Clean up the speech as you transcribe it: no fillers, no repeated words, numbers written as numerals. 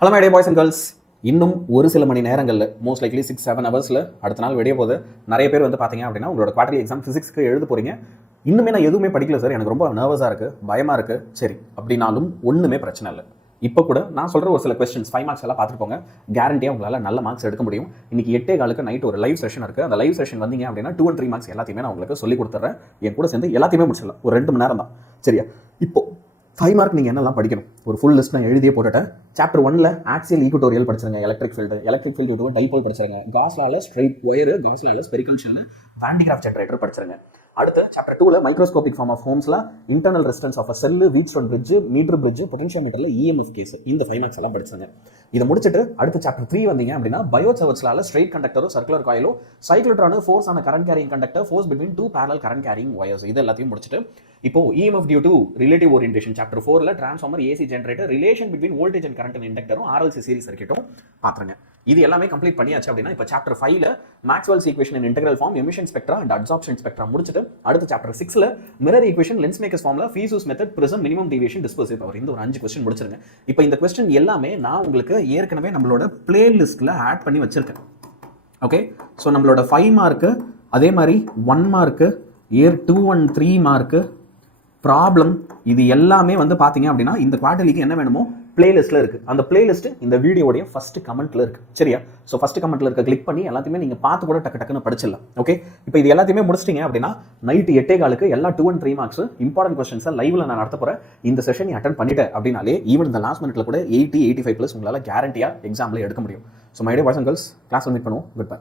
Hello my dear boys and girls. இன்னும் ஒரு சில மணி நேரங்களில் மோஸ்ட் லைக்லி 6-7 ஹவர்ஸில் அடுத்த நாள் வெளியே போகுது. நிறைய பேர் வந்து பார்த்தீங்க அப்படின்னா உங்களோட குவார்டர்லி எக்ஸாம் ஃபிசிக்ஸ்க்கு எழுத போகிறீங்க. இன்னுமே நான் எதுவுமே படிக்கல சார், எனக்கு ரொம்ப நர்வஸாக இருக்குது, பயமாக இருக்குது. சரி, அப்படின்னாலும் ஒன்றுமே பிரச்சனை இல்லை. இப்போ கூட நான் சொல்கிற ஒரு சில கொஸ்டின்ஸ் 5 மார்க்ஸ் எல்லாம் பார்த்துட்டு போங்க. கேரண்டியாக உங்களால் நல்ல மார்க்ஸ் எடுக்க முடியும். இன்னைக்கு 8:15 நைட் ஒரு லைவ் செஷன் இருக்குது. அந்த லைவ் செஷன் வந்தீங்க அப்படின்னா 2 and 3 மார்க்ஸ் எல்லாத்தையுமே நான் உங்களுக்கு சொல்லி கொடுத்துட்றேன். என் கூட சேர்ந்து எல்லாத்தையுமே முடிச்சிடலாம். ஒரு 2 மணி நேரம் தான். சரியா? இப்போ 5 மார்க் நீங்கள் என்னெல்லாம் படிக்கணும் ஒரு ஃபுல் லிஸ்ட் நான் எழுதியே போட்டுட்டேன். சாப்டர் 1ல் ஆக்சியல் ஈக்குட்டோரியல் படிச்சிருங்க, எலக்ட்ரிக் ஃபீல்டு டைபோல் படிச்சிருங்க, காஸ்லால ஸ்ட்ரைட் ஒயர், காஸ்லால spherical shell, van de Graaff generator படிச்சிருங்க. அடுத்து சாப்டர் 2ல் மைக்ரோஸ்கோபிக் ஃபார்ம் ஆஃப் ஹோம்ஸ்ல internal resistance of cell, Wheatstone bridge, meter bridge, பொட்டன்ஷியோமீட்டர்ல இஎம்எஃப் கேஸ், இந்த 5 மார்க்ஸ் எல்லாம் படிச்சிருங்க. இதை முடிச்சுட்டு அடுத்து சாப்டர் 3 வந்தீங்க அப்படின்னா பயோசாவர்ட்ஸ்லால ஸ்ட்ரைட் கண்டக்டரோ சர்க்குலர் காயிலோ, சைக்ளோட்ரானோ ஃபோர்ஸ் ஆன current carrying conductor, force between 2 parallel current carrying wires, இது எல்லாத்தையும் முடிச்சுட்டு இப்போ EMF due to relative orientation chapter 4ல transformer, AC generator, relation between voltage and current இண்டக்டரும், ஆர்எல்சி சீரிஸ் சர்க்யூட்டும் பாத்துருங்க. இது எல்லாமே கம்ப்ளீட் பண்ணியாச்சு அப்படின்னா இப்போ சாப்டர் 5ல Maxwell's equation in integral form, emission spectra and absorption spectra முடிச்சுட்டு அடுத்து சாப்டர் 6ல மிரர் ஈக்குவேஷன், லென்ஸ் மேக்கர்ஸ் ஃபார்ம்ல, faeces method, prism, minimum deviation, dispersive power, இந்த ஒரு 5 கொஸ்டின் முடிச்சிருங்க. இப்போ இந்த கொஸ்டின் எல்லாமே நான் உங்களுக்கு ஏற்கனவே நம்மளோட பிளேலிஸ்ட்ல ஆட் பண்ணி வச்சிருக்கேன். ஓகே, ஸோ நம்மளோட 5 மார்க்கு, அதே மாதிரி 1 mark, year 2 and 3 mark, problem, இது எல்லாமே வந்து பார்த்தீங்க அப்படின்னா இந்த குவார்டர்லிக்கு என்ன வேணுமோ பிளேலிஸ்ட்டில் இருக்குது. அந்த பிளேலிஸ்ட் இந்த வீடியோடைய ஃபர்ஸ்ட் கமெண்ட்டில் இருக்குது. சரியா? ஸோ ஃபர்ஸ்ட் கமெண்ட்டில் இருக்க கிளிக் பண்ணி எல்லாத்தையுமே நீங்கள் பார்த்து கூட டக்குன்னு படிச்சிடலாம். ஓகே, இப்போ இது எல்லாத்தையுமே முடிச்சிட்டிங்க அப்படின்னா நைட்டு 8:15 எல்லா 2 and 3 மார்க்ஸ் இம்பார்ட்டன்ட் கொஸ்டின்ஸை லைவ்ல நான் நடத்த போகிறேன். இந்த செஷன் அட்டன் பண்ணிட்டேன் அப்படின்னாலே ஈவன் இந்த லாஸ்ட் மினிட்ல கூட 80-85+ உங்களால் கேரண்டியாக எக்ஸாமில் எடுக்க முடியும். So my dear boys and girls, class வந்து பண்ணுவோம். Good by.